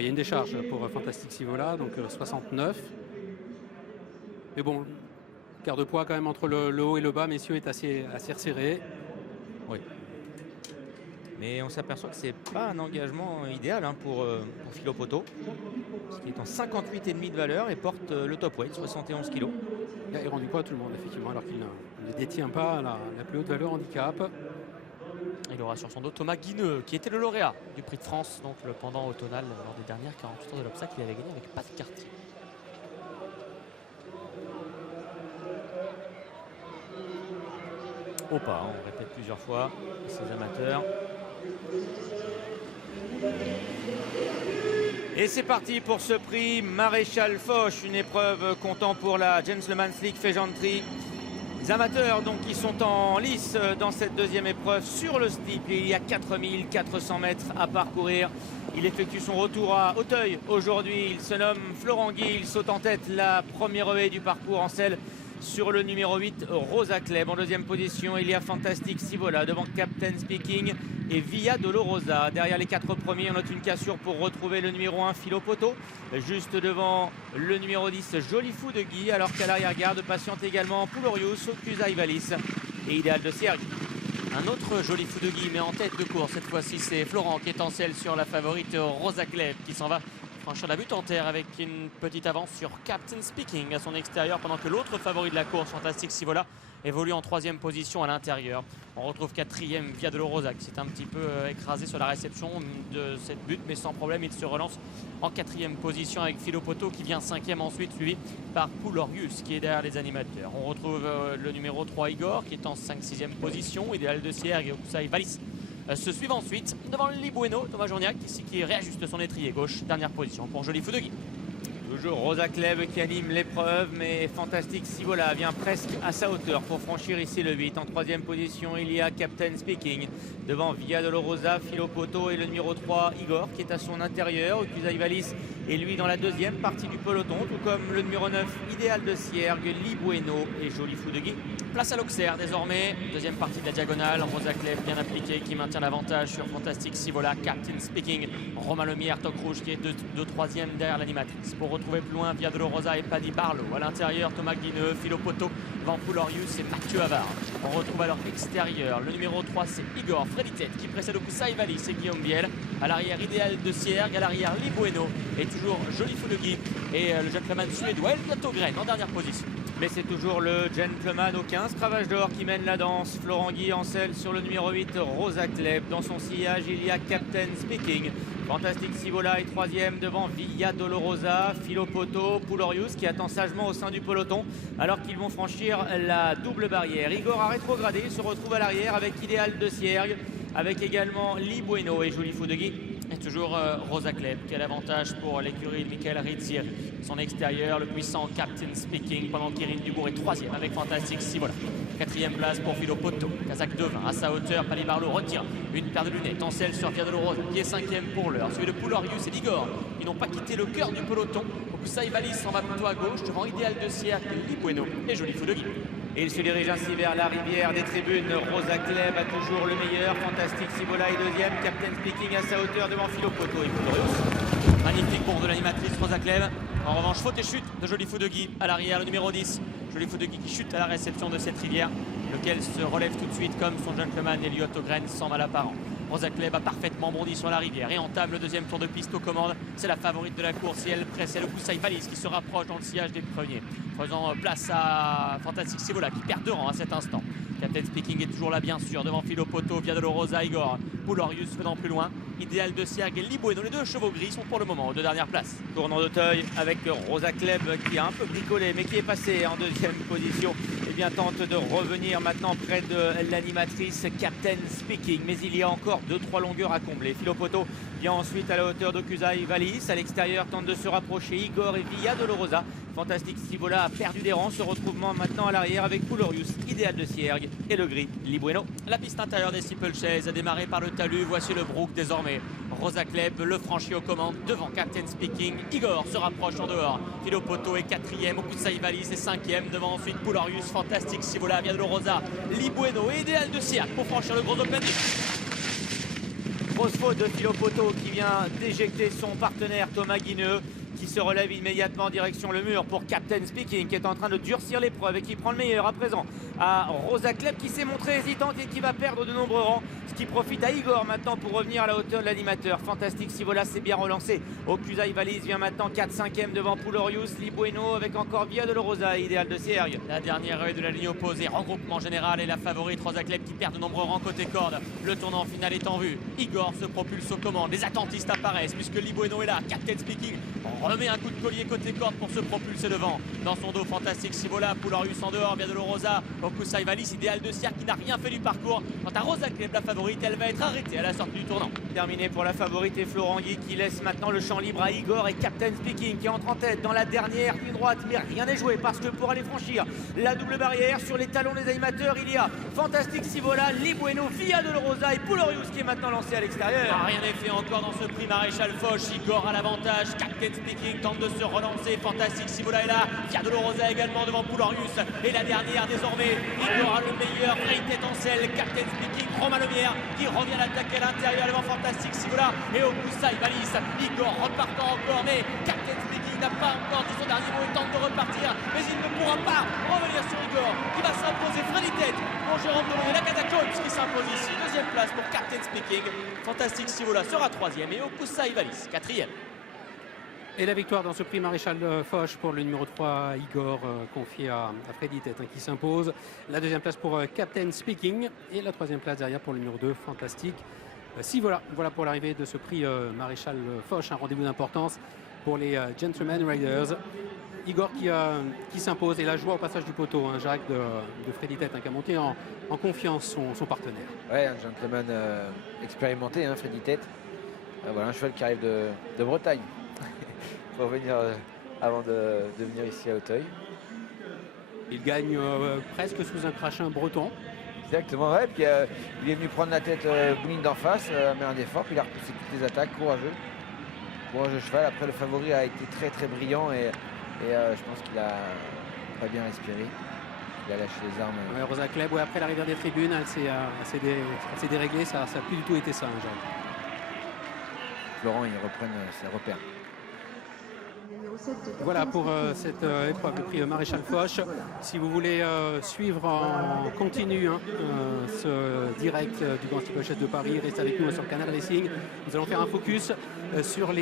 il y a une décharge pour Fantastic Sivola, donc 69. Mais bon, quart de poids quand même entre le haut et le bas, messieurs, est assez resserré. Oui. Mais on s'aperçoit que c'est pas un engagement idéal pour Philo Poto, qui est en 58,5 de valeur et porte le top weight, 71 kg. Il rend du poids à tout le monde, effectivement, alors qu'il ne détient pas la plus haute valeur handicap. Il aura sur son dos Thomas Guineux, qui était le lauréat du Prix de France, donc le pendant automnal lors des dernières 48 heures de l'obstacle. Il avait gagné avec Pat Cartier. Au pas, on répète plusieurs fois, ces amateurs. Et c'est parti pour ce prix Maréchal Foch, une épreuve comptant pour la Gentleman's League Fégentry. Les amateurs donc qui sont en lice dans cette deuxième épreuve sur le steep. Il y a 4400 mètres à parcourir. Il effectue son retour à Auteuil aujourd'hui. Il se nomme Florent Guy. Il saute en tête la première haie du parcours en selle sur le numéro 8, Rosa Kleb. En deuxième position, il y a Fantastic Sivola devant Captain Speaking et Via Dolorosa. Derrière les quatre premiers, on note une cassure pour retrouver le numéro 1, Philo Poto. Juste devant le numéro 10, Joli Fou de Guy. Alors qu'à l'arrière-garde patiente également Poulorius, Ocusa Ivalis et Idéal de Siergue. Un autre Joli Fou de Guy, mais en tête de course. Cette fois-ci, c'est Florent qui est en selle sur la favorite Rosa Kleb, qui s'en va franchir la butte en terre avec une petite avance sur Captain Speaking à son extérieur, pendant que l'autre favori de la course, Fantastic Sivola, évolue en troisième position à l'intérieur. On retrouve quatrième Via Dolorosa qui s'est un petit peu écrasé sur la réception de cette butte, mais sans problème il se relance en quatrième position avec Philo Poto qui vient cinquième ensuite, suivi par Poulorius qui est derrière les animateurs. On retrouve le numéro 3 Igor qui est en 5-6e position, Idéal de Siergue et Okusai Valis se suivent ensuite devant Libueno, Thomas Journiac ici qui réajuste son étrier gauche. Dernière position pour Joli Fou de Guy. Toujours Rosa Kleb qui anime l'épreuve, mais Fantastic Sivola vient presque à sa hauteur pour franchir ici le 8. En troisième position, il y a Captain Speaking devant Via Dolorosa, Philo Poto et le numéro 3 Igor qui est à son intérieur. Ocusa Ivalis est lui dans la deuxième partie du peloton, tout comme le numéro 9 Idéal de Siergue, Libueno et Joli Fou de Guy. Place à l'Auxerre désormais, deuxième partie de la diagonale. Rosa Kleb bien appliqué qui maintient l'avantage sur Fantastic Sivola. Captain Speaking, Romain Lemierre, Toc Rouge qui est de troisième derrière l'animatrice. Pour retrouver plus loin Via Dolorosa et Paddy Barlow. À l'intérieur, Thomas Guineux, Philo Poto, Van Poulorius et Mathieu Havard. On retrouve à leur extérieur le numéro 3, c'est Igor Freditette qui précède Okusai Valis et Guillaume Biel. À l'arrière, Idéal de Siergue. À l'arrière, Libueno et toujours Joli Fou de Guy. Et le gentleman suédois Elliot Ogren en dernière position. Mais c'est toujours le gentleman au 15, Cravache d'Or, qui mène la danse. Florent Guy en selle sur le numéro 8, Rosa Kleb. Dans son sillage, il y a Captain Speaking. Fantastic Sivola est troisième devant Via Dolorosa, Philo Poto, Poulorius qui attend sagement au sein du peloton alors qu'ils vont franchir la double barrière. Igor a rétrogradé, il se retrouve à l'arrière avec Idéal de Siergue, avec également Libueno et Joli Fou de Guy. Et toujours Rosa Kleb qui a l'avantage pour l'écurie de Michael Rizzi. Son extérieur, le puissant Captain Speaking, pendant qu'Éric Dubourg est troisième avec Fantastic Sivola. Quatrième place pour Philo Poto. Kazakh devin à sa hauteur. Paddy Barlow retire une paire de lunettes en selle sur Via Dolorosa qui est cinquième pour l'heure. Suivi de Poulorius et d'Igor qui n'ont pas quitté le cœur du peloton. Okusai Valis s'en va plutôt à gauche devant Idéal de Siergue, Libueno et Joli Fou de Guy. Et il se dirige ainsi vers la rivière des tribunes. Rosa Kleb a toujours le meilleur. Fantastic Sivola est deuxième. Captain Speaking à sa hauteur devant Philo Poto et Poulorius. Magnifique course de l'animatrice Rosa Kleb. En revanche, faute et chute de Joli Fou de Guy. À l'arrière, le numéro 10. Joli Fou de Guy qui chute à la réception de cette rivière, lequel se relève tout de suite comme son gentleman Elliot Ogren sans mal apparent. Rosa Kleb a parfaitement bondi sur la rivière et entame le deuxième tour de piste aux commandes. C'est la favorite de la course et elle précède Okusai Valis qui se rapproche dans le sillage des premiers, faisant place à Fantastic Sivola qui perd 2 rangs à cet instant. Captain Speaking est toujours là bien sûr devant Philo Poto, Via Dolorosa, Igor Poulorius venant plus loin. Idéal de Siergue et Libueno, les deux chevaux gris sont pour le moment aux deux dernières places. Tournant d'Auteuil avec Rosa Kleb qui a un peu bricolé mais qui est passé en deuxième position. Et bien tente de revenir maintenant près de l'animatrice Captain Speaking, mais il y a encore 2-3 longueurs à combler. Philo Poto vient ensuite à la hauteur d'Okusai Valis. À l'extérieur tente de se rapprocher Igor et Via Dolorosa. Fantastic Sivola a perdu des rangs, se retrouve maintenant à l'arrière avec Poulorius, Idéal de Siergue et le gris Libueno. La piste intérieure des steeplechase a démarré par le talus. Voici le brook désormais. Rosa Kleb le franchit aux commandes devant Captain Speaking. Igor se rapproche en dehors. Philo Poto est quatrième. Okusai Valis est cinquième. Devant ensuite Poulorius, Fantastic Sivola, Via Dolorosa, Libueno et Idéal de Siergue pour franchir le gros open. Grosse faute de Philo Poto qui vient d'éjecter son partenaire Thomas Guineux, qui se relève immédiatement en direction le mur pour Captain Speaking, qui est en train de durcir l'épreuve et qui prend le meilleur à présent à Rosa Klebb, qui s'est montrée hésitante et qui va perdre de nombreux rangs, ce qui profite à Igor maintenant pour revenir à la hauteur de l'animateur. Fantastique Sivola s'est bien relancé. Okusai Valise vient maintenant 4-5e devant Poulorius, Libueno avec encore Via de Rosa, idéal de Siergue. La dernière œil de la ligne opposée, regroupement général et la favorite Rosa Klebb qui perd de nombreux rangs côté corde. Le tournant final est en vue. Igor se propulse aux commandes. Les attentistes apparaissent puisque Libueno est là. Captain Speaking remet un coup de collier côté corde pour se propulser devant. Dans son dos, Fantastique Sivola, Poulorius en dehors, Via de Rosa, Okusai Valise, idéal de Siergue qui n'a rien fait du parcours. Quant à Rosa Klebb, la favorite, elle va être arrêtée à la sortie du tournant. Terminé pour la favorite et Florent Guy qui laisse maintenant le champ libre à Igor et Captain Speaking qui entre en tête dans la dernière ligne droite, mais rien n'est joué parce que pour aller franchir la double barrière sur les talons des animateurs, il y a Fantastique Sivola, Libueno, Via de Rosa et Poulorius qui est maintenant lancé à l'extérieur. Rien n'est fait encore dans ce prix Maréchal Foch. Igor à l'avantage, Captain Speaking tente de se relancer, Fantastique Sivola est là, Via de Rosa également devant Poulorius et la dernière désormais, Igor a le meilleur, Ray tête en selle, Captain Speaking, Romain Lemierre qui revient l'attaquer à l'intérieur devant Fantastique Sivola et Okusai Valise. Igor repartant encore, mais Captain Speaking n'a pas encore dit son dernier mot, il tente de repartir, mais il ne pourra pas revenir sur Igor qui va s'imposer. Freddy Tête pour Jérôme Delaunay, la Catacombe qui s'impose ici. Deuxième place pour Captain Speaking, Fantastique Sivola sera troisième et Okusai Valise quatrième. Et la victoire dans ce prix Maréchal Foch pour le numéro 3, Igor, confié à Freddy Tête, qui s'impose. La deuxième place pour Captain Speaking et la troisième place derrière pour le numéro 2, Fantastique Sivola. Voilà pour l'arrivée de ce prix Maréchal Foch, un rendez-vous d'importance pour les Gentleman Riders. Igor qui s'impose et la joie au passage du poteau, Jacques de Freddy Tête, qui a monté en confiance son partenaire. Ouais, un gentleman expérimenté, Freddy Tête. Voilà un cheval qui arrive de Bretagne. Pour venir avant de venir ici à Auteuil. Il gagne presque sous un crachin breton. Exactement, ouais. Puis il est venu prendre la tête Bouline d'en face, mais un effort, puis il a repoussé toutes les attaques, courageux cheval. Après, le favori a été très très brillant et je pense qu'il a pas bien respiré. Il a lâché les armes. Ouais, Rosa Klebb, après l'arrivée des tribunes, elle s'est déréglée, ça n'a plus du tout été ça, Jacques. Florent, ils reprennent ses repères. Voilà pour cette épreuve de prix Maréchal Foch. Si vous voulez suivre en continu ce direct du Grand Steeplechase de Paris, restez avec nous sur le Canal Racing. Nous allons faire un focus sur les